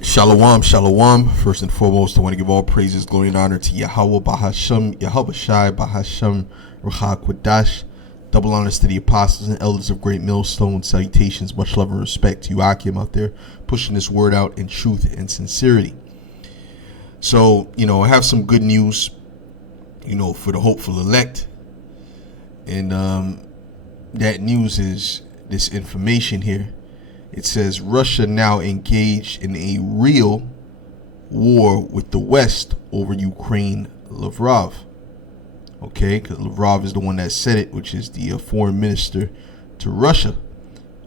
Shalom, shalom. First and foremost, I want to give all praises, glory, and honor to Yahweh Bahasham, Yahweh Shai Bahasham, Ruach Kwadash. Double honors to the apostles and elders of Great Millstone. Salutations, much love and respect to you, Akim, out there pushing this word out in truth and sincerity. So, I have some good news, for the hopeful elect. And that news is this information here. It says Russia now engaged in a real war with the West over Ukraine. Lavrov. Okay, because Lavrov is the one that said it, which is the foreign minister to Russia.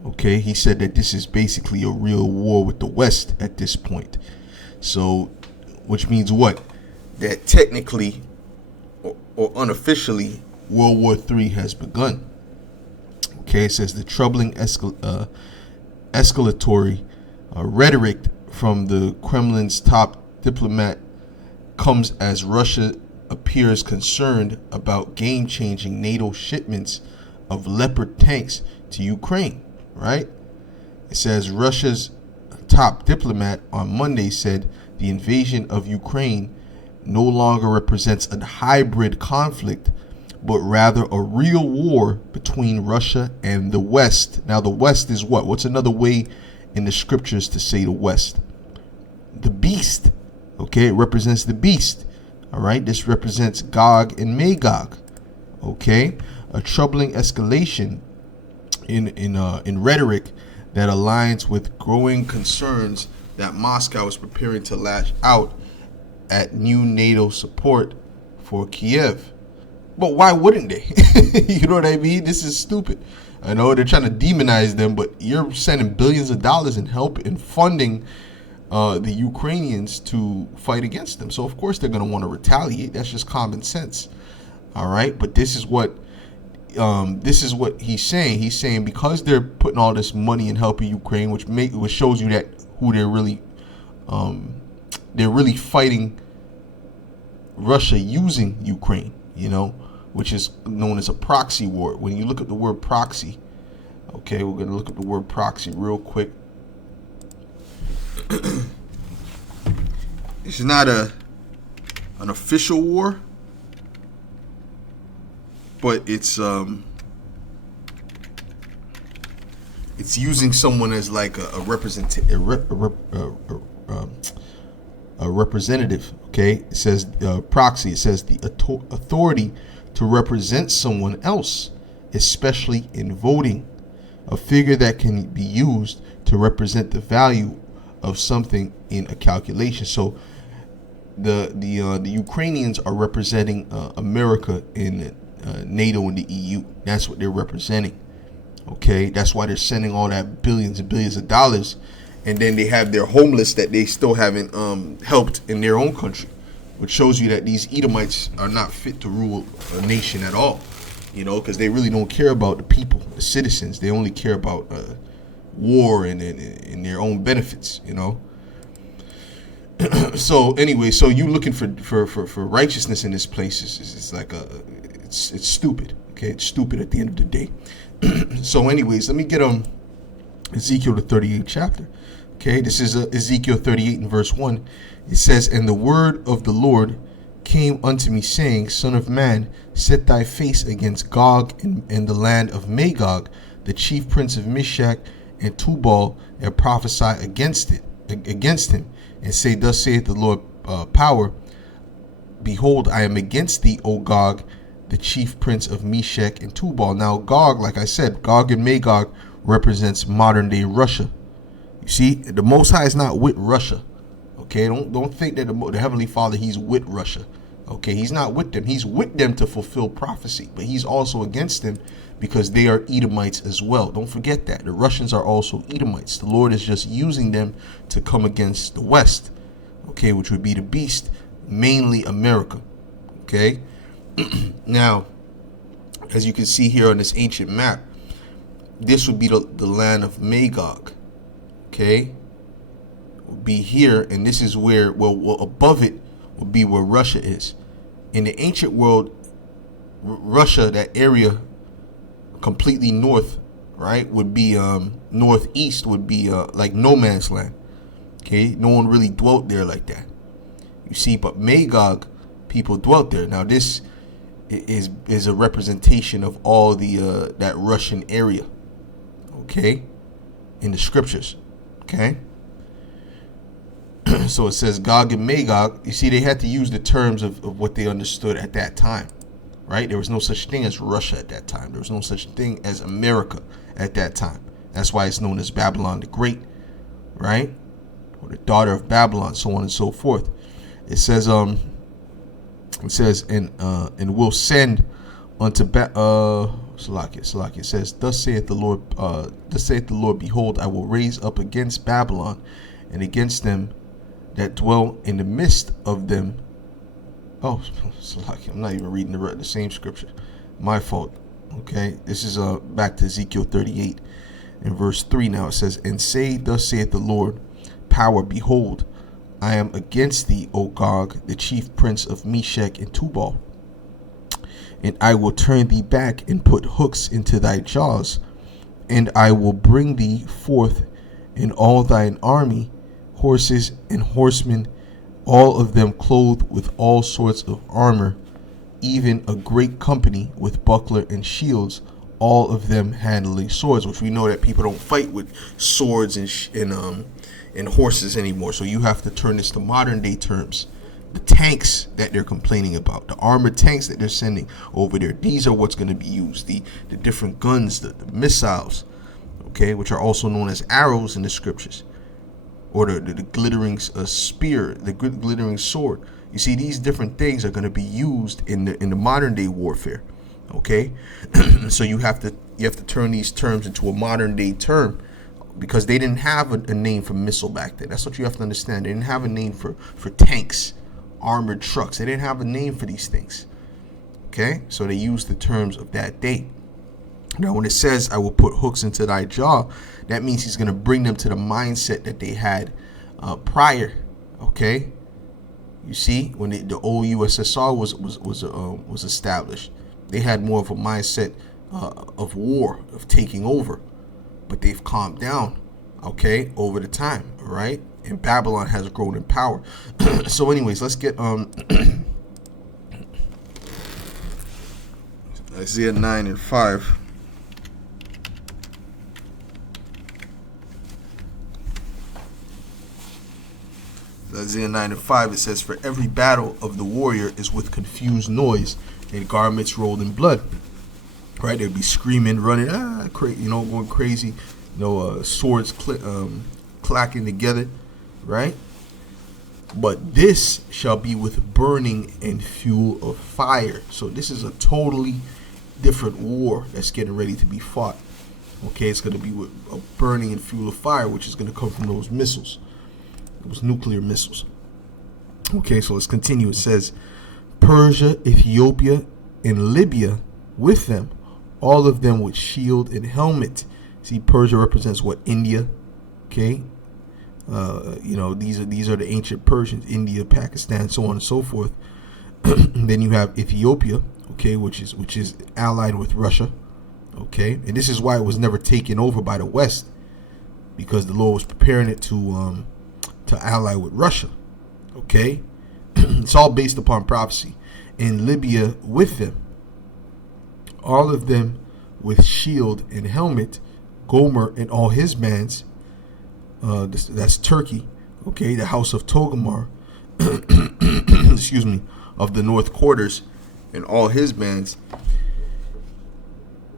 Okay, he said that this is basically a real war with the West at this point. So, which means what? That technically or unofficially, World War III has begun. Okay, it says the troubling escalatory rhetoric from the Kremlin's top diplomat comes as Russia appears concerned about game-changing NATO shipments of Leopard tanks to Ukraine, right? It says Russia's top diplomat on Monday said the invasion of Ukraine no longer represents a hybrid conflict, but rather a real war between Russia and the West. Now, the West is what? What's another way in the scriptures to say the West? The beast. Okay, it represents the beast. All right, this represents Gog and Magog. Okay, a troubling escalation in rhetoric that aligns with growing concerns that Moscow is preparing to lash out at new NATO support for Kiev. But why wouldn't they? You know what I mean? This is stupid. I know they're trying to demonize them, but you're sending billions of dollars in help and funding the Ukrainians to fight against them. So of course they're going to want to retaliate. That's just common sense. All right, but this is what he's saying. He's saying because they're putting all this money in helping Ukraine, which shows you that who they're really fighting Russia using Ukraine. Which is known as a proxy war. When you look at the word proxy, okay, we're going to look up the word proxy real quick. It's not an official war, but it's using someone as like a representative. Okay, it says proxy. It says the authority to represent someone else, especially in voting, a figure that can be used to represent the value of something in a calculation. So the Ukrainians are representing America in NATO and the EU. That's what they're representing. Okay, that's why they're sending all that billions and billions of dollars, and then they have their homeless that they still haven't helped in their own country, which shows you that these Edomites are not fit to rule a nation at all, because they really don't care about the people, the citizens. They only care about war and their own benefits, So anyway, so you looking for righteousness in this place is like it's stupid. Okay, it's stupid at the end of the day. So anyways, let me get Ezekiel the 38th chapter. Okay, this is Ezekiel 38 and verse 1. It says, "And the word of the Lord came unto me, saying, Son of man, set thy face against Gog and the land of Magog, the chief prince of Meshach and Tubal, and prophesy against him, and say, Thus saith the Lord power, Behold, I am against thee, O Gog, the chief prince of Meshach and Tubal." Now, Gog, like I said, Gog and Magog represents modern day Russia. You see, the Most High is not with Russia. Okay, don't think that the Heavenly Father, he's with Russia. Okay, he's not with them. He's with them to fulfill prophecy, but he's also against them because they are Edomites as well. Don't forget that. The Russians are also Edomites. The Lord is just using them to come against the West, okay, which would be the beast, mainly America. Okay, now, as you can see here on this ancient map, this would be the land of Magog. Okay, would be here, and this is where, well, above it would be where Russia is. In the ancient world, Russia, that area completely north, right, would be northeast would be like no man's land. Okay, no one really dwelt there like that. You see, but Magog, people dwelt there. Now this is a representation of all the that Russian area. Okay, in the scriptures. Okay. So it says Gog and Magog. You see, they had to use the terms of what they understood at that time, right? There was no such thing as Russia at that time. There was no such thing as America at that time. That's why it's known as Babylon the Great, right? Or the daughter of Babylon, so on and so forth. It says, and will send unto Salakia. It says, thus saith the Lord, behold, I will raise up against Babylon and against them that dwell in the midst of them. Oh, Salakia, I'm not even reading the same scripture. My fault. Okay, this is back to Ezekiel 38 in verse 3 now. It says, and say, thus saith the Lord, power, behold, I am against thee, O Gog, the chief prince of Meshech and Tubal. And I will turn thee back and put hooks into thy jaws, and I will bring thee forth in all thine army, horses and horsemen, all of them clothed with all sorts of armor, even a great company with buckler and shields, all of them handling swords, which we know that people don't fight with swords and horses anymore. So you have to turn this to modern day terms. The tanks that they're complaining about, the armored tanks that they're sending over there, these are what's going to be used. The different guns, the missiles, okay, which are also known as arrows in the scriptures, or the glittering spear, the glittering sword. You see, these different things are going to be used in the modern day warfare. Okay, so you have to turn these terms into a modern day term, because they didn't have a name for missile back then. That's what you have to understand. They didn't have a name for tanks, armored trucks. They didn't have a name for these things. Okay, so they used the terms of that day. Now, when it says, I will put hooks into thy jaw, that means he's going to bring them to the mindset that they had prior. Okay, you see, when the old USSR was established, they had more of a mindset of war, of taking over, but they've calmed down, okay, over the time, all right? And Babylon has grown in power. So, anyways, let's get Isaiah 9 and 5. Isaiah 9 and 5, it says, for every battle of the warrior is with confused noise and garments rolled in blood. Right? They'd be screaming, running, going crazy, swords clacking together, right? But this shall be with burning and fuel of fire. So this is a totally different war that's getting ready to be fought. Okay, it's going to be with a burning and fuel of fire, which is going to come from those missiles, those nuclear missiles. Okay, so let's continue. It says, Persia, Ethiopia, and Libya with them, all of them with shield and helmet. See, Persia represents what? India. Okay, these are the ancient Persians, India, Pakistan, so on and so forth. Then you have Ethiopia, okay, which is allied with Russia. Okay, and this is why it was never taken over by the West, because the Lord was preparing it to ally with Russia. Okay, it's all based upon prophecy. And Libya with them, all of them with shield and helmet, Gomer and all his bands. That's Turkey. Okay, the house of Togomar, excuse me, of the north quarters, and all his bands,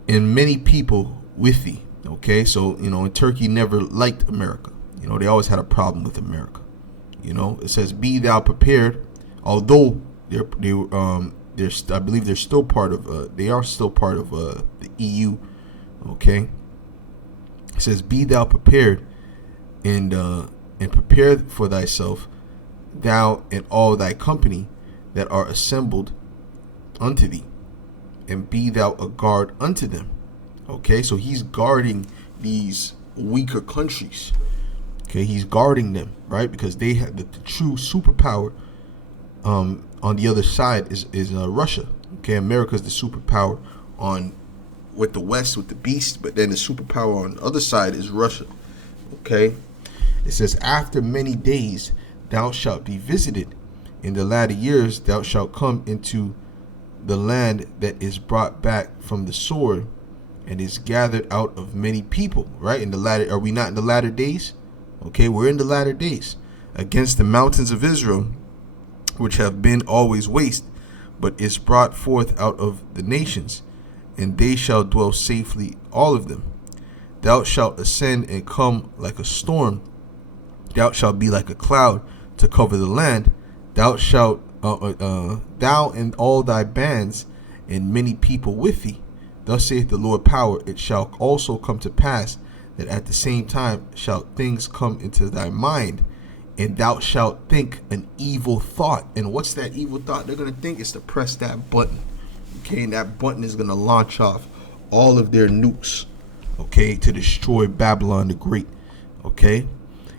and many people with thee. Okay, so and Turkey never liked America. They always had a problem with America. It says, "Be thou prepared," although I believe they're still part of. They are still part of the EU. Okay. It says, "Be thou prepared, and prepare for thyself, thou and all thy company that are assembled unto thee, and be thou a guard unto them." Okay, so he's guarding these weaker countries. Okay, he's guarding them, right? Because they have the true superpower. On the other side is Russia. Okay, America's the superpower with the West, with the beast, but then the superpower on the other side is Russia. Okay, It says, after many days thou shalt be visited. In the latter years thou shalt come into the land that is brought back from the sword and is gathered out of many people. Right? In the latter, are we not in the latter days? Okay, we're in the latter days. Against the mountains of Israel, which have been always waste, but is brought forth out of the nations, and they shall dwell safely, all of them. Thou shalt ascend and come like a storm. Thou shalt be like a cloud to cover the land. Thou shalt, thou and all thy bands, and many people with thee. Thus saith the Lord power, it shall also come to pass that at the same time shall things come into thy mind, and thou shalt think an evil thought. And what's that evil thought they're going to think? Is to press that button. Okay, and that button is going to launch off all of their nukes, okay, to destroy Babylon the Great. Okay,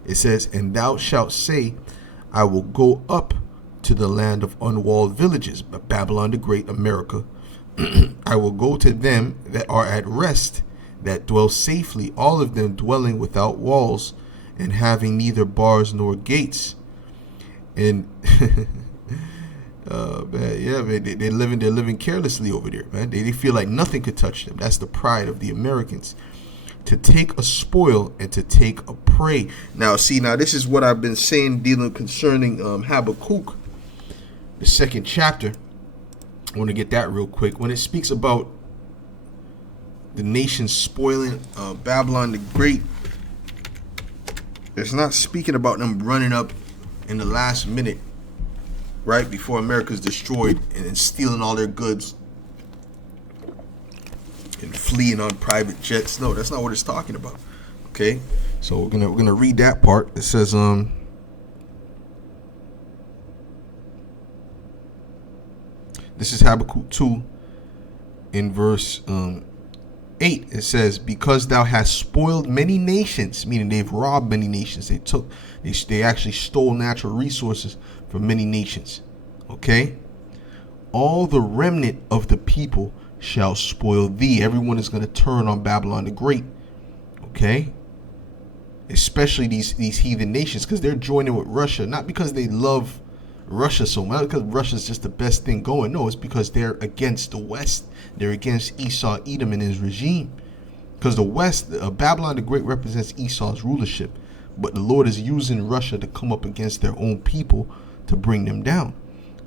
it says, and thou shalt say, I will go up to the land of unwalled villages, Babylon the Great, America. I will go to them that are at rest, that dwell safely, all of them dwelling without walls, and having neither bars nor gates. And man, yeah, man, they're living carelessly over there, man. They feel like nothing could touch them. That's the pride of the Americans, to take a spoil and to take a prey. Now, see, this is what I've been saying, dealing concerning Habakkuk, the 2nd chapter. I want to get that real quick. When it speaks about the nation spoiling Babylon the Great, it's not speaking about them running up in the last minute, right before America's destroyed, and then stealing all their goods and fleeing on private jets. No, that's not what it's talking about. Okay, so we're gonna read that part. It says this is Habakkuk 2 in verse 8. It says, because thou hast spoiled many nations, meaning they've robbed many nations. They actually stole natural resources from many nations. Okay, all the remnant of the people shall spoil thee. Everyone is going to turn on Babylon the Great. Okay, especially these heathen nations, because they're joining with Russia, not because they love Russia so much, because Russia's just the best thing going. No, it's because they're against the West. They're against Esau, Edom, and his regime. Because the West, Babylon the Great represents Esau's rulership, but the Lord is using Russia to come up against their own people to bring them down.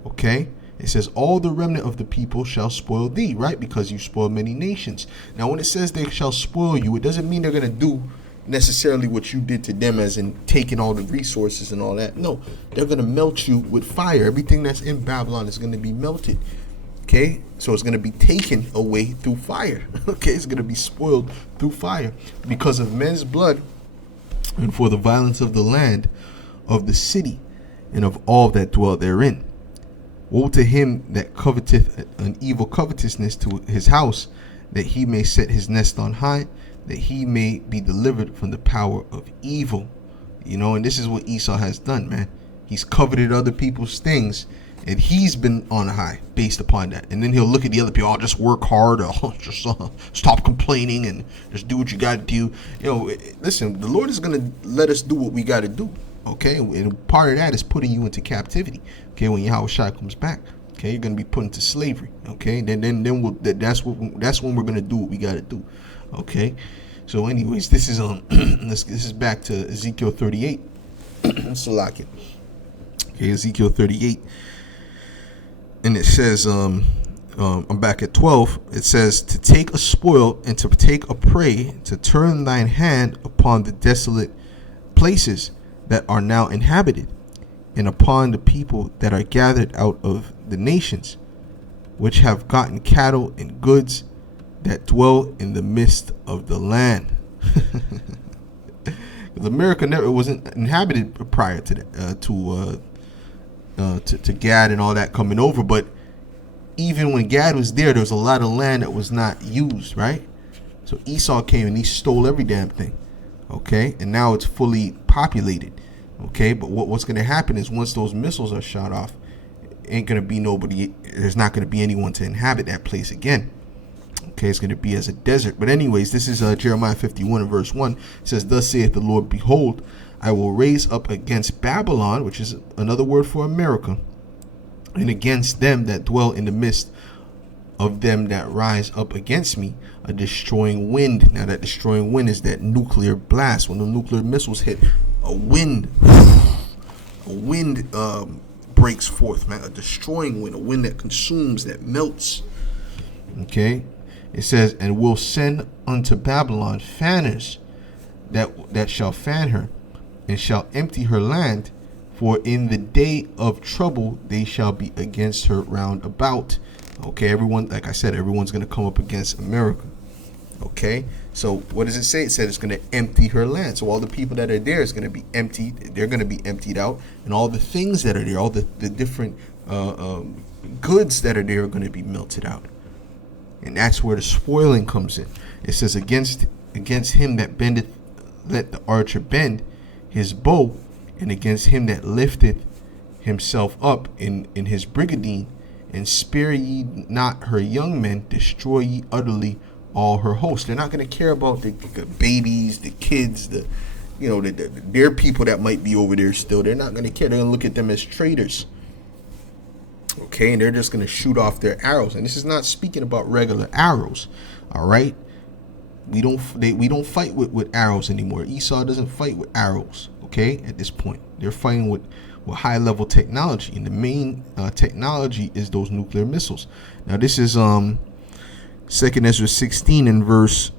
Okay, it says all the remnant of the people shall spoil thee, right? Because you spoil many nations. Now, when it says they shall spoil you, it doesn't mean they're going to do necessarily what you did to them, as in taking all the resources and all that. No, they're going to melt you with fire. Everything that's in Babylon is going to be melted. Okay, so it's going to be taken away through fire. Okay, it's going to be spoiled through fire because of men's blood, and for the violence of the land, of the city, and of all that dwell therein. Woe to him that coveteth an evil covetousness to his house, that he may set his nest on high, that he may be delivered from the power of evil. You know, and this is what Esau has done, man. He's coveted other people's things, and he's been on high based upon that. And then he'll look at the other people, just work hard, or just stop complaining and just do what you got to do. You know, listen, the Lord is going to let us do what we got to do. Okay, and part of that is putting you into captivity. Okay, when Yahweh Shai comes back, okay, you're going to be put into slavery. Okay, then that's when we're going to do what we got to do. Okay, so anyways, this is this is back to Ezekiel 38. Salakia. Okay, Ezekiel 38. And it says, I'm back at 12. It says, to take a spoil and to take a prey, to turn thine hand upon the desolate places that are now inhabited, and upon the people that are gathered out of the nations, which have gotten cattle and goods, that dwell in the midst of the land. Because America never wasn't inhabited prior to that, to Gad and all that coming over. But even when Gad was there was a lot of land that was not used, right? So Esau came and he stole every damn thing. Okay, and now it's fully populated. Okay, but what's going to happen is once those missiles are shot off, ain't going to be nobody. There's not going to be anyone to inhabit that place again. Okay, it's going to be as a desert. But anyways, this is Jeremiah 51 and verse 1. It says, thus saith the Lord, behold, I will raise up against Babylon, which is another word for America, and against them that dwell in the midst of them that rise up against me, a destroying wind. Now that destroying wind is that nuclear blast. When the nuclear missiles hit, a wind breaks forth, man. A destroying wind, a wind that consumes, that melts. Okay, it says, and will send unto Babylon fanners that shall fan her, and shall empty her land, for in the day of trouble they shall be against her round about. Okay, everyone, like I said, everyone's going to come up against America. Okay, so what does it say? It said it's going to empty her land. So all the people that are there is going to be emptied. They're going to be emptied out, and all the things that are there, all the different goods that are there are going to be melted out. And that's where the spoiling comes in. It says, against him that bendeth, let the archer bend his bow, and against him that lifteth himself up in his brigandine, and spare ye not her young men, destroy ye utterly all her host. They're not going to care about the babies, the kids, their people that might be over there still. They're not going to care. They're going to look at them as traitors. Okay, and they're just going to shoot off their arrows. And this is not speaking about regular arrows. All right, we don't fight with arrows anymore. Esau doesn't fight with arrows. Okay, at this point, they're fighting with high level technology, and the main technology is those nuclear missiles. Now this is 2 Ezra 16 and verse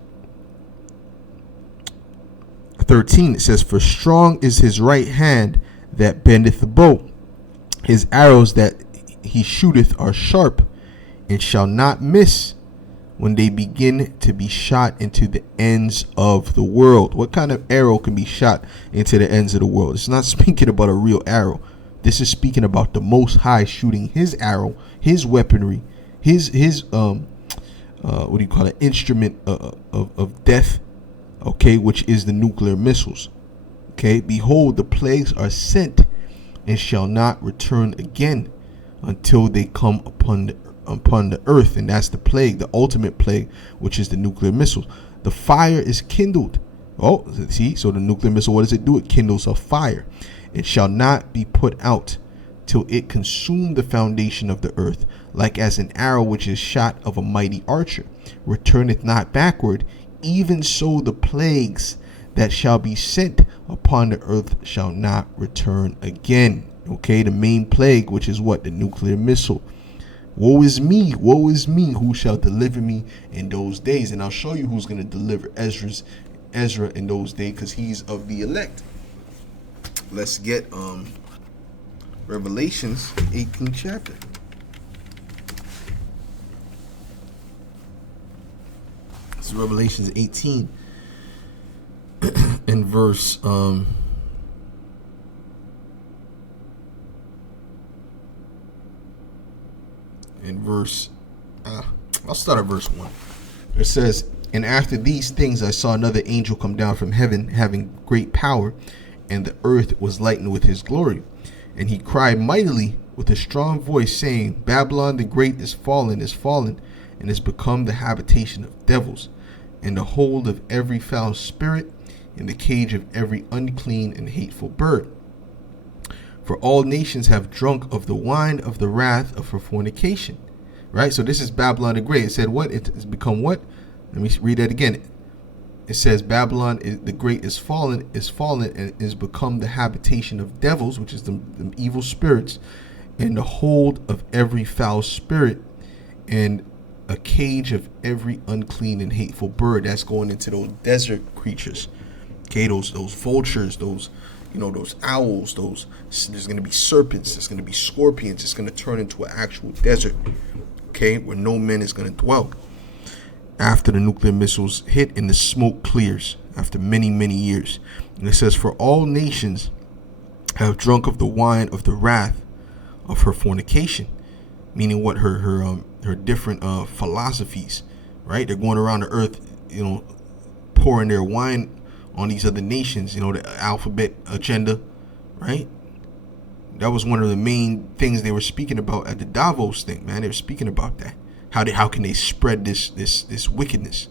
13. It says, for strong is his right hand that bendeth the bow, his arrows that he shooteth are sharp, and shall not miss when they begin to be shot into the ends of the world. What kind of arrow can be shot into the ends of the world? It's not speaking about a real arrow. This is speaking about the Most High shooting his arrow, his weaponry, his instrument of death, okay, which is the nuclear missiles. Okay, behold, the plagues are sent and shall not return again until they come upon the earth. And that's the plague, the ultimate plague, which is the nuclear missiles. The fire is kindled. Oh, see, so the nuclear missile, what does it do? It kindles a fire. It shall not be put out till it consume the foundation of the earth, like as an arrow which is shot of a mighty archer, returneth not backward. Even so the plagues that shall be sent upon the earth shall not return again. Okay, the main plague, which is what? The nuclear missile. Woe is me, who shall deliver me in those days? And I'll show you who's going to deliver Ezra in those days, because he's of the elect. Let's get Revelations 18th chapter. This is Revelations 18 and verse I'll start at verse 1. It says, and after these things I saw another angel come down from heaven, having great power, and the earth was lightened with his glory. And he cried mightily with a strong voice, saying, Babylon the great is fallen, and is become the habitation of devils, and the hold of every foul spirit, and the cage of every unclean and hateful bird. For all nations have drunk of the wine of the wrath of her fornication. Right? So this is Babylon the Great. It said what? It has become what? Let me read that again. It says Babylon the Great is fallen, and is become the habitation of devils, which is the evil spirits, and the hold of every foul spirit, and a cage of every unclean and hateful bird. That's going into those desert creatures. Okay, those vultures, those owls, there's going to be serpents, there's going to be scorpions. It's going to turn into an actual desert, okay, where no man is going to dwell after the nuclear missiles hit and the smoke clears after many, many years. And it says, for all nations have drunk of the wine of the wrath of her fornication, meaning what? Her different philosophies, right? They're going around the earth, pouring their wine on these other nations, the alphabet agenda, right? That was one of the main things they were speaking about at the Davos thing, man. They were speaking about that. How can they spread this wickedness,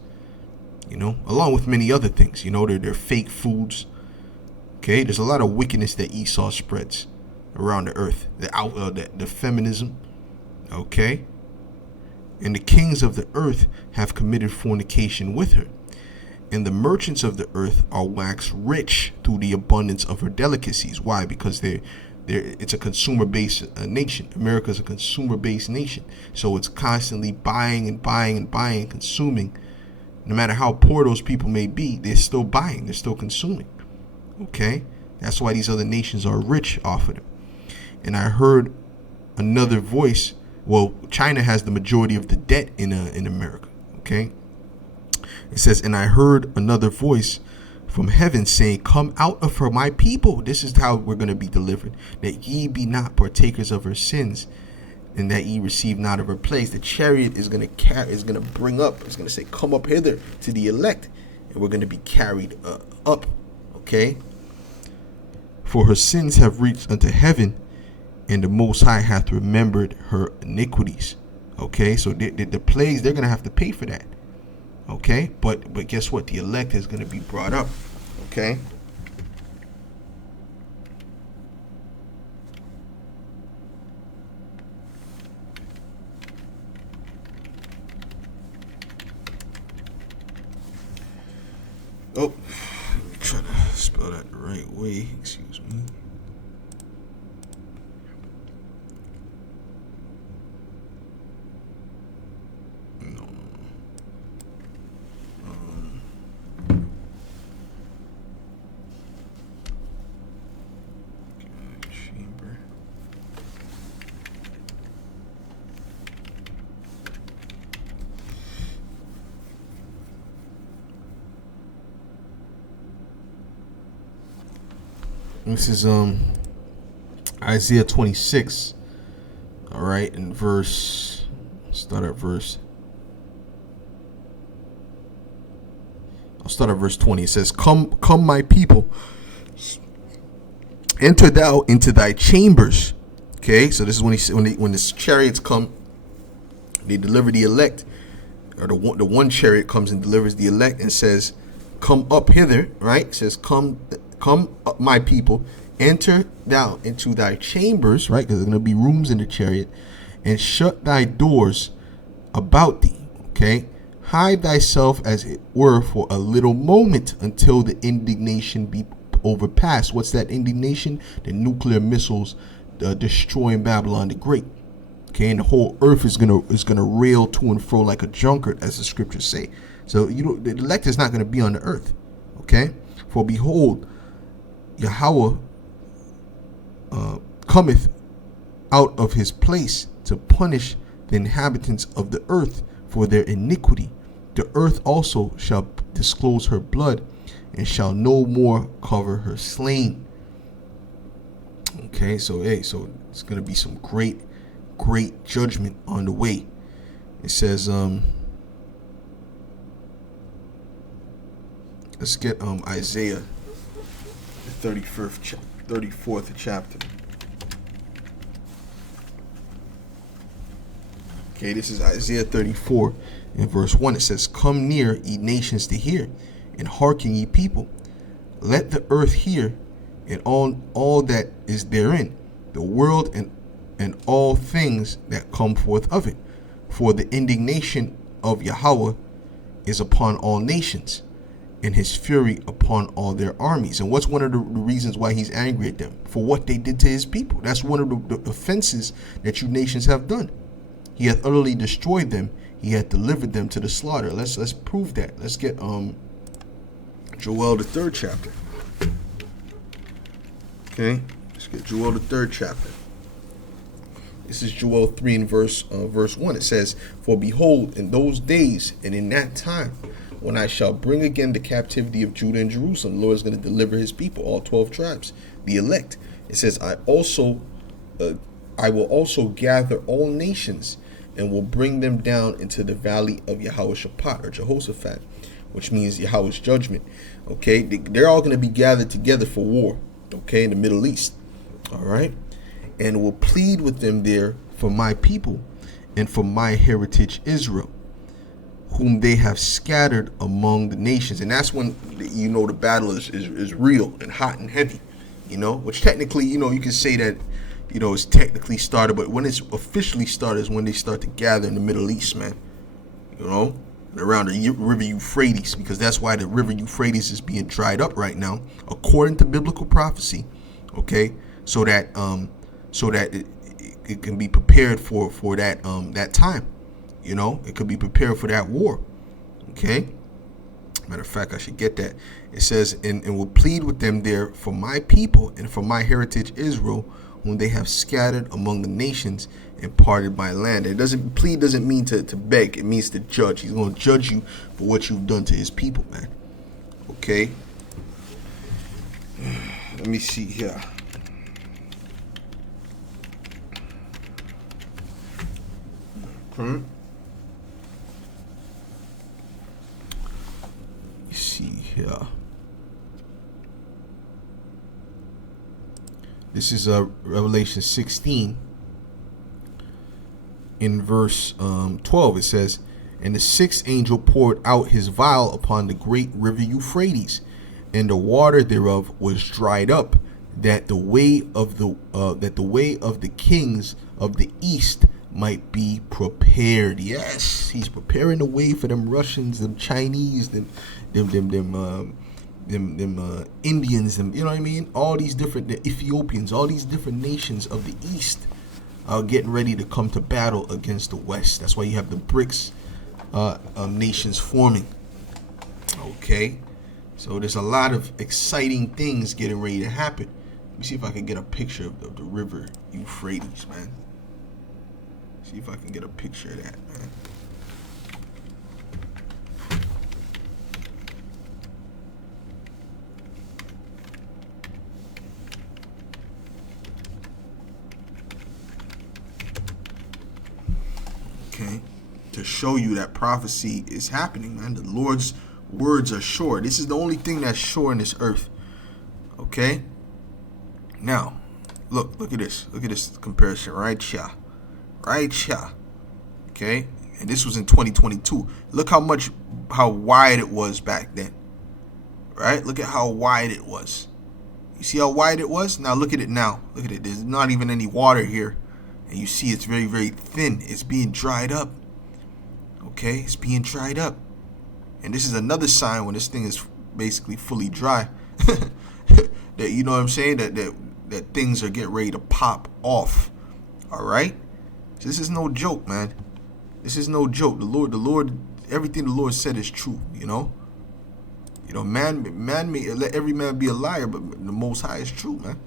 along with many other things, their fake foods, Okay, there's a lot of wickedness that Esau spreads around the earth. The feminism. Okay, and the kings of the earth have committed fornication with her, and the merchants of the earth are waxed rich through the abundance of her delicacies. Why? Because it's a consumer-based nation. America is a consumer-based nation, so it's constantly buying and buying and buying and consuming. No matter how poor those people may be, they're still buying, they're still consuming. Okay, that's why these other nations are rich off of them. And I heard another voice. Well, China has the majority of the debt in America. Okay, it says, and I heard another voice from heaven saying, come out of her, my people. This is how we're going to be delivered, that ye be not partakers of her sins, and that ye receive not of her plagues. The chariot is going to bring up, it's going to say, come up hither to the elect, and we're going to be carried up. Okay, for her sins have reached unto heaven, and the Most High hath remembered her iniquities. Okay, so the plagues, they're going to have to pay for that. Okay, but guess what? The elect is going to be brought up. Okay. Oh, let me try to spell that the right way. Excuse me. This is Isaiah 26. All right, in verse, start at verse. I'll start at verse 20. It says, "Come, my people, enter thou into thy chambers." Okay, so this is when the chariots come, they deliver the elect, or the one chariot comes and delivers the elect and says, "Come up hither." Right? It says, "Come up, my people, enter thou into thy chambers," right? Because there's going to be rooms in the chariot, "and shut thy doors about thee." Okay, hide thyself as it were for a little moment until the indignation be overpassed. What's that indignation? The nuclear missiles destroying Babylon the Great. Okay, and the whole earth is gonna rail to and fro like a drunkard, as the scriptures say. So the elect is not going to be on the earth. Okay, for behold, Yahweh cometh out of his place to punish the inhabitants of the earth for their iniquity. The earth also shall disclose her blood, and shall no more cover her slain. Okay, so so it's gonna be some great judgment on the way. It says, let's get Isaiah, the 34th chapter. Okay, this is Isaiah 34 in verse 1. It says, "Come near, ye nations, to hear, and hearken, ye people. Let the earth hear, and all that is therein, the world and all things that come forth of it. For the indignation of Yahweh is upon all nations, and his fury upon all their armies." And what's one of the reasons why he's angry at them? For what they did to his people. That's one of the offenses that you nations have done. He hath utterly destroyed them. He hath delivered them to the slaughter. Let's prove that. Let's get Joel the 3rd chapter. Okay, let's get Joel the 3rd chapter. This is Joel 3 and verse 1. It says, "For behold, in those days and in that time, when I shall bring again the captivity of Judah and Jerusalem," the Lord is going to deliver his people, all 12 tribes, the elect. It says, I will also gather all nations, and will bring them down into the valley of Yehoshaphat, or Jehoshaphat, which means Yahweh's judgment. Okay, they're all going to be gathered together for war, okay, in the Middle East. All right, and will plead with them there for my people and for my heritage Israel. whom they have scattered among the nations. And that's when the battle is real and hot and heavy, which technically, you can say that, it's technically started, but when it's officially started is when they start to gather in the Middle East, man. Around the river Euphrates, because that's why the river Euphrates is being dried up right now, according to biblical prophecy. Okay, so that it can be prepared for that time. It could be prepared for that war. Okay. Matter of fact, I should get that. It says, and will plead with them there for my people and for my heritage Israel, whom they have scattered among the nations and parted my land. Plead doesn't mean to beg. It means to judge. He's going to judge you for what you've done to his people, man. Okay. Let me see here. See here. This is Revelation 16 in verse 12. It says, and the sixth angel poured out his vial upon the great river Euphrates, and the water thereof was dried up, that the way of the kings of the east might be prepared. Yes, he's preparing the way for them Russians, them Chinese, them Indians, them, you know what I mean? All these different, the Ethiopians, all these different nations of the east are getting ready to come to battle against the west. That's why you have the BRICS nations forming. Okay, so there's a lot of exciting things getting ready to happen. Let me see if I can get a picture of the river Euphrates, man. See if I can get a picture of that, man. Okay, to show you that prophecy is happening, man. The Lord's words are sure. This is the only thing that's sure in this earth. Okay. Now, look at this. Look at this comparison right here. Right here. Okay. And this was in 2022. Look how wide it was back then. Right? Look at how wide it was. You see how wide it was? Now look at it now. Look at it. There's not even any water here. And you see it's very, very thin. It's being dried up. Okay? It's being dried up. And this is another sign when this thing is basically fully dry. That, you know what I'm saying? That things are getting ready to pop off. All right? So this is no joke, man. This is no joke. The Lord, everything the Lord said is true, man may let every man be a liar, but the Most High is true, man.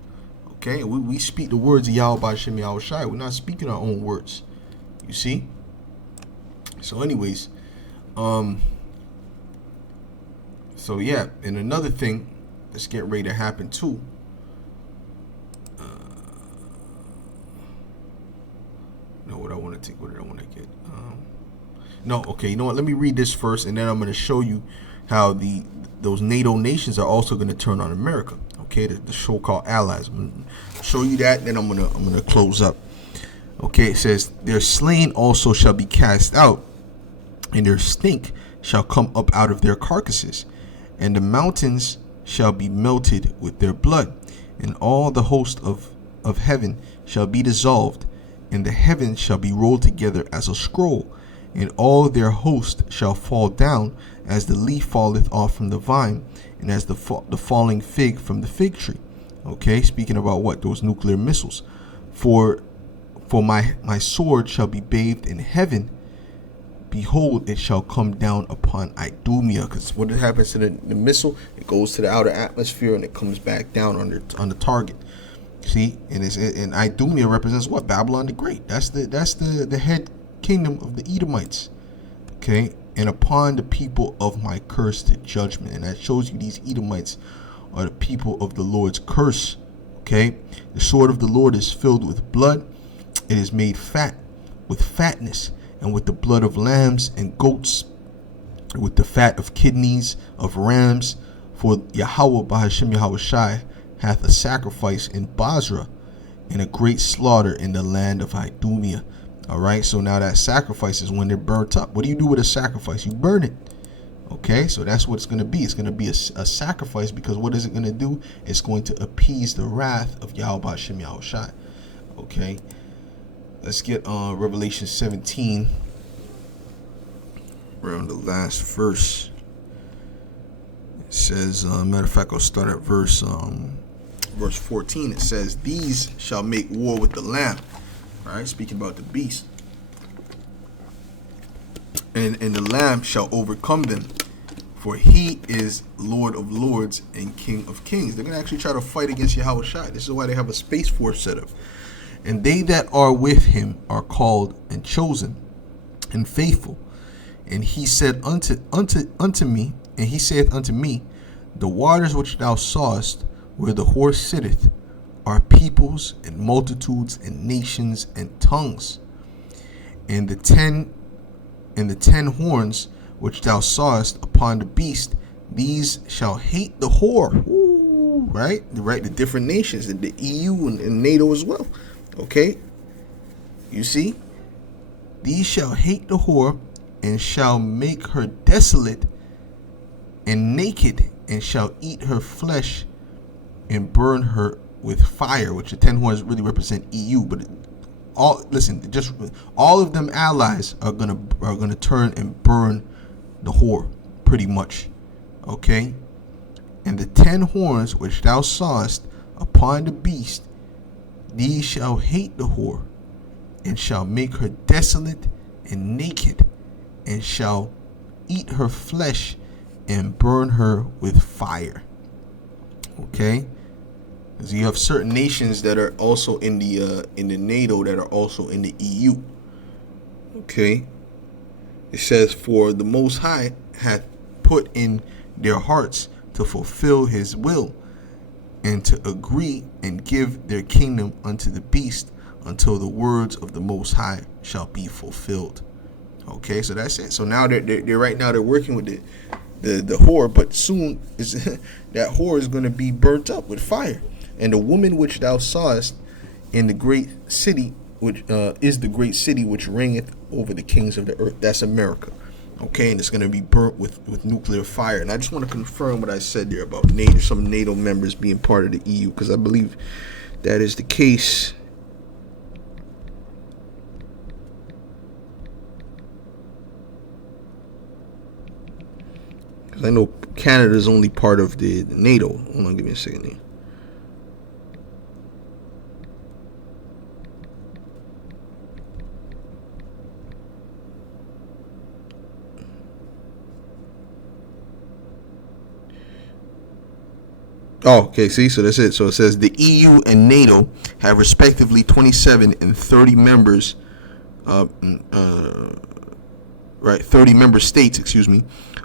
Okay? We speak the words of Yahweh Shem Yahweh Shai. We're not speaking our own words. You see? So anyways, so yeah, and another thing that's getting ready to happen too. What did I want to get? No, okay, you know what? Let me read this first, and then I'm going to show you how those NATO nations are also going to turn on America. Okay, the so-called allies. I'm going to show you that, then I'm gonna close up. Okay, it says, their slain also shall be cast out, and their stink shall come up out of their carcasses, and the mountains shall be melted with their blood, and all the host of heaven shall be dissolved, and the heavens shall be rolled together as a scroll, and all their host shall fall down as the leaf falleth off from the vine, and as the falling fig from the fig tree. Okay, speaking about what? Those nuclear missiles. For my sword shall be bathed in heaven. Behold, it shall come down upon Idumea. Because what happens to the missile? It goes to the outer atmosphere and it comes back down on the target. See, and Idumea represents what? Babylon the Great. That's the head kingdom of the Edomites. Okay, and upon the people of my cursed judgment. And that shows you these Edomites are the people of the Lord's curse. Okay, the sword of the Lord is filled with blood. It is made fat with fatness, and with the blood of lambs and goats, with the fat of kidneys of rams. For Yahweh Bahashem Yahweh Shai hath a sacrifice in Basra, and a great slaughter in the land of Idumea. All right, so now that sacrifice is when they're burnt up. What do you do with a sacrifice? You burn it. Okay, so that's what it's going to be. It's going to be a sacrifice, because what is it going to do? It's going to appease the wrath of Yahweh Shem Yahushai. Okay, let's get Revelation 17. Around the last verse. It says, matter of fact, I'll start at verse 14. It says, these shall make war with the Lamb. All right, speaking about the beast. And the Lamb shall overcome them, for he is Lord of lords and King of kings. They're going to actually try to fight against Yahushua. This is why they have a space force set up. And they that are with him are called and chosen and faithful. And he said unto me, and he saith unto me, the waters which thou sawest, where the horse sitteth, are peoples and multitudes and nations and tongues. And the ten horns which thou sawest upon the beast, these shall hate the whore. Ooh, right, the different nations, and the EU and NATO as well. Okay, you see, these shall hate the whore, and shall make her desolate and naked, and shall eat her flesh and burn her with fire. Which the 10 horns really represent EU, but all of them allies are gonna turn and burn the whore, pretty much. Okay, and the 10 horns which thou sawest upon the beast, these shall hate the whore, and shall make her desolate and naked, and shall eat her flesh and burn her with fire. Okay, because you have certain nations that are also in the NATO that are also in the EU. Okay, it says, for the Most High hath put in their hearts to fulfill his will, and to agree and give their kingdom unto the beast, until the words of the Most High shall be fulfilled. Okay, so that's it. So now they're right now they're working with the whore, but soon that whore is going to be burnt up with fire. And the woman which thou sawest in the great city, which is the great city which reigneth over the kings of the earth. That's America. Okay, and it's going to be burnt with nuclear fire. And I just want to confirm what I said there about some NATO members being part of the EU, because I believe that is the case. Because I know Canada is only part of the NATO. Hold on, give me a second here. Oh, okay, see, so that's it. So it says the EU and NATO have respectively 27 and 30 members, 30 member states,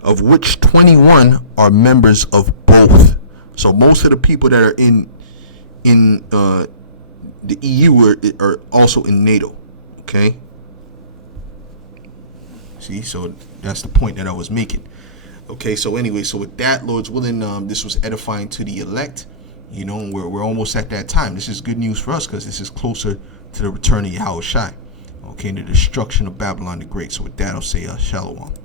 of which 21 are members of both. So most of the people that are in the EU are also in NATO. Okay. See, so that's the point that I was making. Okay, so anyway, so with that, Lord's willing, this was edifying to the elect. You know, we're almost at that time. This is good news for us, because this is closer to the return of Yahushua. Okay, and the destruction of Babylon the Great. So with that, I'll say shalom.